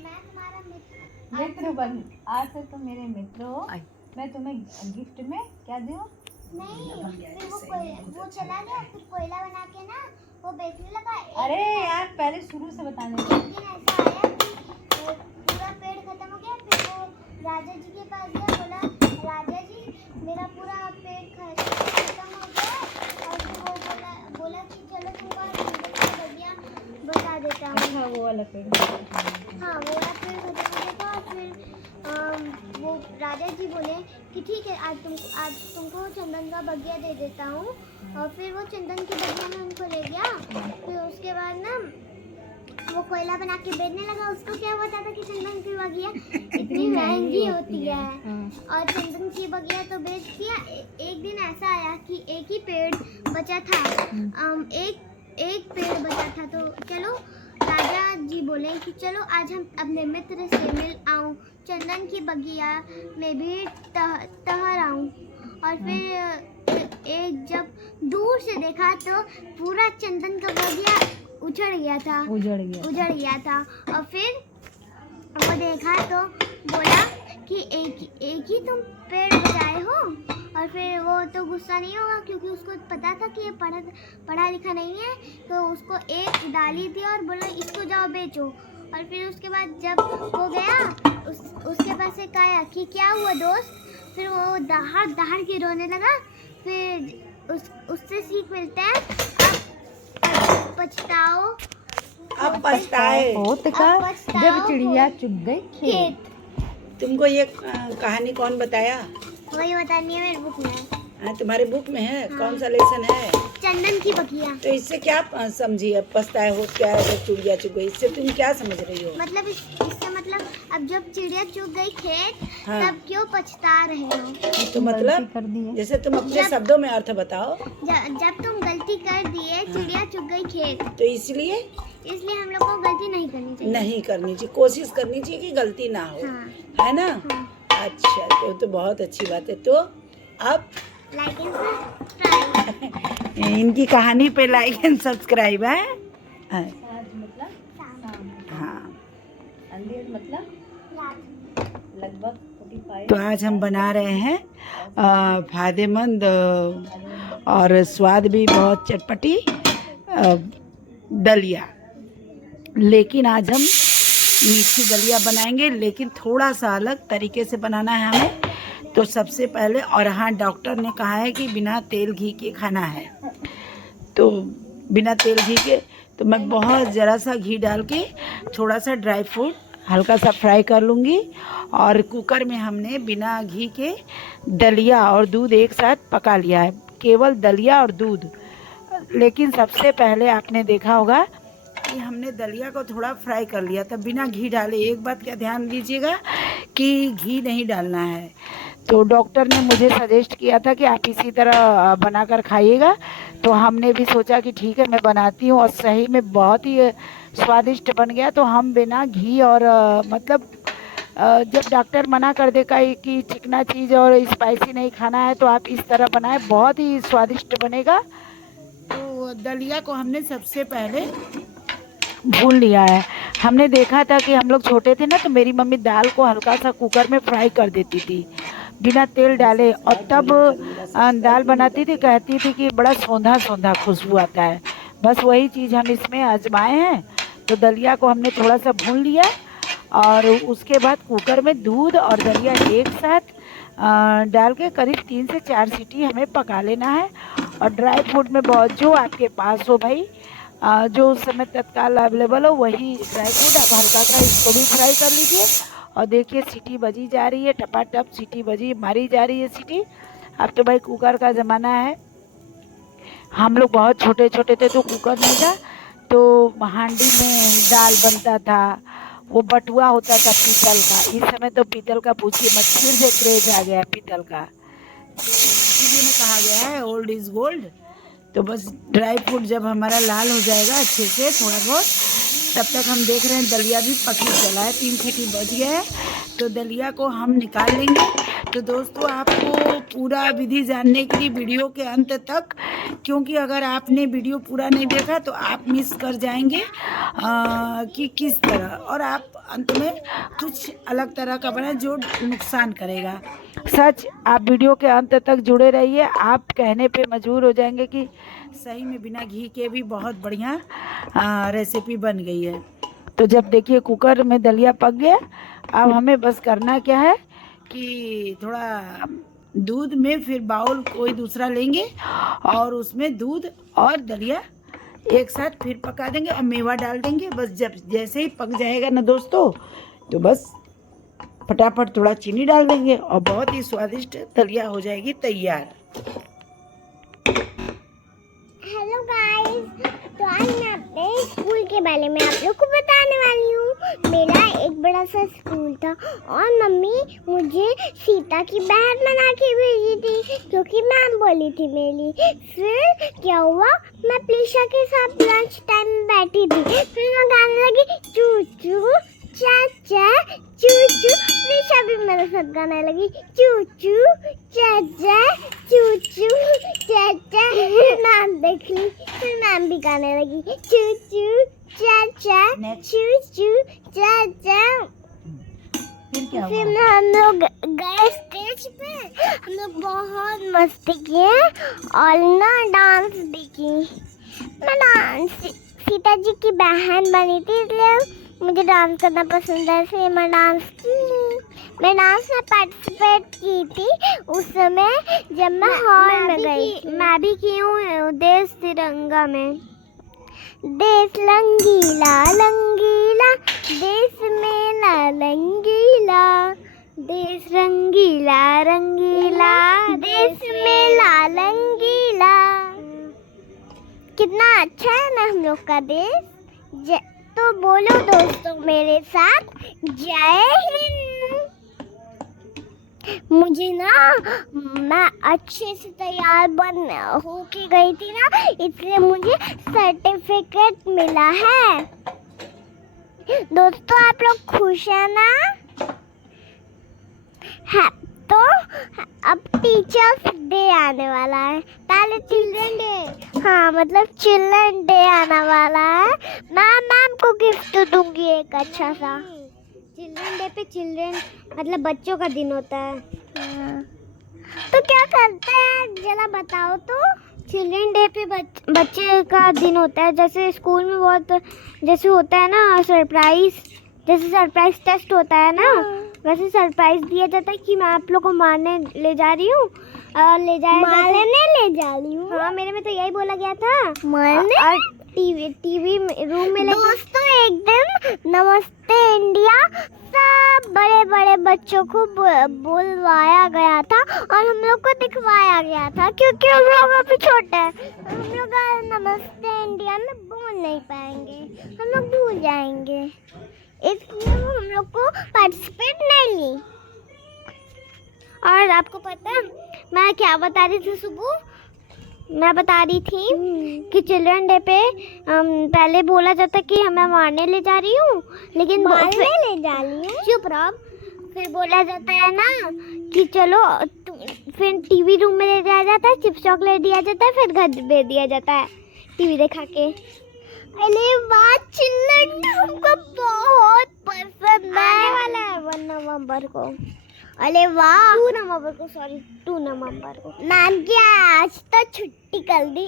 मैं तुम्हारा मित्र बन, आज से तुम मेरे मित्र हो। मैं तुम्हें गिफ्ट में क्या दूं? नहीं, फिर वो चला गया, फिर कोयला बना के ना वो बेचने लगा। अरे यार पहले शुरू से बताने। एक दिन ऐसा आया कि पूरा पेड़ खत्म हो गया। फिर वो राजा जी के पास गया, बोला राजा जी मेरा पूरा पेड़ खत्म हो गया। और फिर वो बोला कि चलो तुमको बढ़िया बता देता हूँ। अच्छा वो वाला पेड़। हाँ वो वाला पेड़ खत्म हो गया था। फिर वो राजा जी बोले कि ठीक है, आज तुमको चंदन का बगिया दे देता हूँ। और फिर वो चंदन के बगिया में उनको ले गया। फिर उसके बाद ना वो कोयला बना के बेचने लगा। उसको क्या पता था कि चंदन की बगिया इतनी महंगी होती है। और चंदन की बगिया तो बेच दिया। एक दिन ऐसा आया कि एक ही पेड़ बचा था। एक पेड़ बचा था। तो चलो राजा जी बोले कि चलो आज हम अपने मित्र से मिल आऊं, चंदन की बगिया में भी टहर आऊं। और फिर एक जब दूर से देखा तो पूरा चंदन का बगिया उजड़ गया था। और फिर वो देखा तो बोला कि एक ही तुम पेड़ बचाए हो। और फिर वो तो गुस्सा नहीं होगा, क्योंकि उसको पता था कि ये पढ़ा लिखा नहीं है। तो उसको एक डाली दी और बोला इसको जाओ बेचो। और फिर उसके बाद जब वो गया उसके पास से कहा कि क्या हुआ दोस्त। फिर वो दहाड़ के रोने लगा। फिर उससे सीख मिलता है, अब पछताओ अब पछताए जब चिड़िया चुग गई खेत। तुमको ये कहानी कौन बताया? वही बतानी है मेरे बुक में। तुम्हारे बुक में है? हाँ। कौन सा लेसन है? चंदन की बगिया। तो इससे क्या समझी? अब पछताए हो क्या है जब चिड़िया चुग गई? इससे तुम क्या समझ रही हो? मतलब इससे मतलब अब जब चिड़िया चुग गई खेत, हाँ। तब क्यों पछता रहे हो? तो मतलब जैसे तुम अपने शब्दों में अर्थ बताओ। जब तुम गलती कर दिए, चिड़िया चुग गई खेत, तो इसलिए हम लोग को गलती नहीं करनी चाहिए। नहीं करनी चाहिए, कोशिश करनी चाहिए कि गलती ना हो। हाँ। है ना? हाँ। अच्छा तो बहुत अच्छी बात है। तो अब लाइक एंड सब्सक्राइब। इनकी कहानी पे लाइक एंड सब्सक्राइब है। मतलब हाँ अंधेर मतलब लगभग 45। तो आज हम बना रहे हैं फायदेमंद और स्वाद भी बहुत चटपटी दलिया। लेकिन आज हम मीठी दलिया बनाएंगे, लेकिन थोड़ा सा अलग तरीके से बनाना है हमें। तो सबसे पहले, और हाँ डॉक्टर ने कहा है कि बिना तेल घी के खाना है। तो बिना तेल घी के तो मैं बहुत ज़रा सा घी डाल के थोड़ा सा ड्राई फ्रूट हल्का सा फ्राई कर लूँगी। और कुकर में हमने बिना घी के दलिया और दूध एक साथ पका लिया है, केवल दलिया और दूध। लेकिन सबसे पहले आपने देखा होगा कि हमने दलिया को थोड़ा फ्राई कर लिया था बिना घी डाले। एक बात का ध्यान दीजिएगा कि घी नहीं डालना है। तो डॉक्टर ने मुझे सजेस्ट किया था कि आप इसी तरह बनाकर खाइएगा। तो हमने भी सोचा कि ठीक है मैं बनाती हूँ, और सही में बहुत ही स्वादिष्ट बन गया। तो हम बिना घी और मतलब जब डॉक्टर मना कर देगा कि चिकना चीज़ और स्पाइसी नहीं खाना है, तो आप इस तरह बनाएं, बहुत ही स्वादिष्ट बनेगा। तो दलिया को हमने सबसे पहले भून लिया है। हमने देखा था कि हम लोग छोटे थे ना, तो मेरी मम्मी दाल को हल्का सा कुकर में फ्राई कर देती थी बिना तेल डाले, और तब दाल बनाती थी। कहती थी कि बड़ा सौंधा सौंधा खुशबू आता है। बस वही चीज़ हम इसमें आजमाए हैं। तो दलिया को हमने थोड़ा सा भून लिया, और उसके बाद कुकर में दूध और दलिया एक साथ डाल के करीब 3 से 4 सीटी हमें पका लेना है। और ड्राई फ्रूट में बहुत जो आपके पास हो भाई, जो उस समय तत्काल अवेलेबल हो वही ड्राई फ्रूट आप हल्का सा इसको भी फ्राई कर लीजिए। और देखिए सीटी बजी जा रही है, टपाटप सीटी बजी मारी जा रही है सीटी। अब तो भाई कुकर का ज़माना है। हम लोग बहुत छोटे छोटे थे तो कुकर नहीं था, तो हांडी में दाल बनता था, वो बटुआ होता था पीतल का। इस समय तो पीतल का पूछिए मत, फिर से क्रेज आ गया पीतल का। तो इसीलिए में कहा गया है ओल्ड इज़ गोल्ड। तो बस ड्राई फ्रूट जब हमारा लाल हो जाएगा अच्छे से थोड़ा बहुत, तब तक हम देख रहे हैं दलिया भी पकने चला है, 3 सीटी बज गया है। तो दलिया को हम निकाल लेंगे। तो दोस्तों आपको पूरा विधि जानने के लिए वीडियो के अंत तक, क्योंकि अगर आपने वीडियो पूरा नहीं देखा तो आप मिस कर जाएंगे कि किस तरह, और आप अंत में कुछ अलग तरह का बना जो नुकसान करेगा। सच आप वीडियो के अंत तक जुड़े रहिए, आप कहने पे मजबूर हो जाएंगे कि सही में बिना घी के भी बहुत बढ़िया रेसिपी बन गई है। तो जब देखिए कुकर में दलिया पक गया, अब हमें बस करना क्या है कि थोड़ा दूध में फिर बाउल कोई दूसरा लेंगे और उसमें दूध और दलिया एक साथ फिर पका देंगे और मेवा डाल देंगे। बस जब जैसे ही पक जाएगा ना दोस्तों, तो बस फटाफट थोड़ा चीनी डाल देंगे और बहुत ही स्वादिष्ट दलिया हो जाएगी तैयार। हेलो गाइस, तो आज मैं अपने स्कूल के बारे में आप लोग को बताने वाली हूँ। मेरा एक बड़ा सा स्कूल था और मम्मी मुझे सीता की बहन बना के भेजी थी, क्योंकि मैम बोली थी मेरी। फिर क्या हुआ, मैं प्लीशा के साथ लंच टाइम में बैठी थी, फिर मैं गाने लगी चू चू चाचा चू चू। प्लीशा भी मेरे साथ गाने लगी चू चू चाचा चू चू चाचा। मैम देख ली, फिर मैम भी गाने लगी चू चू चाचा चू चू चाचा। फिर क्या फिर हुआ? हम लोग गए स्टेज पे, हम लोग बहुत मस्ती किए और ना डांस भी की। मैं सीता जी की बहन बनी थी, इसलिए मुझे डांस करना पसंद है, इसलिए मैं डांस में पार्टिसिपेट की थी उस समय जब मैं हॉल में गई। मैं भी की हूँ देश तिरंगा में। देश रंगीला रंगीला, देश मेला रंगीला, देश रंगीला रंगीला, देश मेला रंगीला। कितना अच्छा है ना हम लोग का देश। तो बोलो दोस्तों मेरे साथ, जय हिंद। मुझे ना, मैं अच्छे से तैयार हो के गई थी ना, इसलिए मुझे सर्टिफिकेट मिला है। दोस्तों आप लोग खुश हैं ना? है तो अब टीचर्स डे आने वाला है, पहले चिल्ड्रन डे। हाँ, मतलब चिल्ड्रन डे आने वाला है। मैम को गिफ्ट दूंगी एक अच्छा सा। चिल्ड्रन डे पे चिल्ड्रन मतलब बच्चों का दिन होता है। तो क्या करते हैं जरा बताओ तो। चिल्ड्रन डे पे बच्चे का दिन होता है। जैसे स्कूल में बहुत जैसे होता है ना सरप्राइज, जैसे सरप्राइज टेस्ट होता है ना, वैसे सरप्राइज दिया जाता है कि मैं आप लोग को मारने ले जा रही हूँ और ले जा रही हूँ। हाँ, मेरे में तो यही बोला गया था, मारने। और टीवी रूम में दोस्तों एक दिन नमस्ते इंडिया सब बड़े बड़े बच्चों को बुलवाया गया था और हम लोग को दिखवाया गया था, क्योंकि हम लोग अभी छोटे हैं, हम लोग नमस्ते इंडिया में बोल नहीं पाएंगे, हम लोग भूल जाएंगे, इसलिए हम लोग को पार्टिसिपेट नहीं ली। और आपको पता है मैं क्या बता रही थी सुबह? मैं बता रही थी कि चिल्ड्रन डे पे पहले बोला जाता कि हमें मारने ले जा रही हूँ, लेकिन मारने ले जा रही हूँ, चुप रहो। फिर बोला जाता है ना कि चलो, फिर टीवी रूम में ले जाया जाता है, चिप्स चॉकलेट दिया जाता है, फिर घर भेज दिया जाता है टीवी दिखा के। अरे वाह, चिल्ड्रन डे हमको बहुत पसंद है। आने वाला है 1 नवंबर को। अरे वाह, 2 नवंबर को, सॉरी 2 नवंबर को। मैम की आज तो छुट्टी कर दी।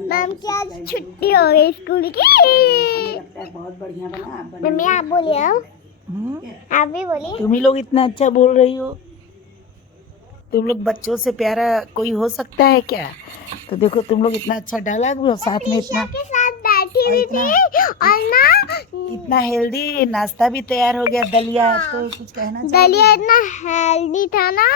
मैम की आज छुट्टी हो गई स्कूल की। बहुत बढ़िया बना। मम्मी आप बोलिए, आप भी बोलिए। तुम ही लोग इतना अच्छा बोल रही हो, तुम लोग बच्चों से प्यारा कोई हो सकता है क्या? तो देखो तुम लोग इतना अच्छा डायलॉग भी हो, साथ में इतना के साथ बैठी हुई थी और ना इतना हेल्दी नाश्ता भी तैयार हो गया। दलिया तो कुछ कहना चाहिए। दलिया इतना हेल्दी था ना,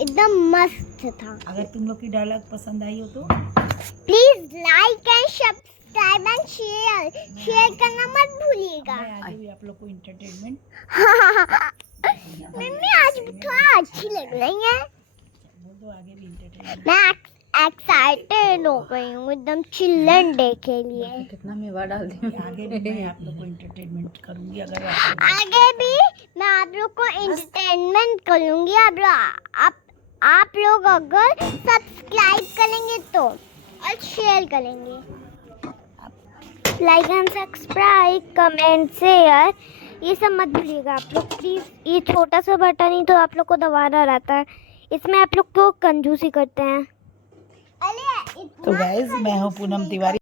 एकदम मस्त था। अगर तुम लोग की डायलॉग पसंद आई हो तो please like and subscribe and share करना मत भूलिएगा। आगे भी आप लोग को एंटरटेनमेंट। मम्मी आज थोड़ा अच्छी लग रही है। तो आगे भी एंटरटेनमेंट। मैं एक्साइटेड हो गई हूँ एकदम चिल्ड्रन डे के लिए। कितना मेवा डाल दी। आगे भी मैं आप लोग को एंटरटेनमेंट करूंगी। अगर आगे भी मैं आप आप लोग को एंटरटेनमेंट करूंगी। आप लोग अगर सब्सक्राइब करेंगे तो और शेयर करेंगे, like and subscribe, comment, share, ये सब मत भूलिएगा आप लोग प्लीज़। ये छोटा सा बटन ही तो आप लोग को दबाना रहता है, इसमें आप लोग क्यों कंजूसी करते हैं। तो गाइस मैं हूँ पूनम तिवारी।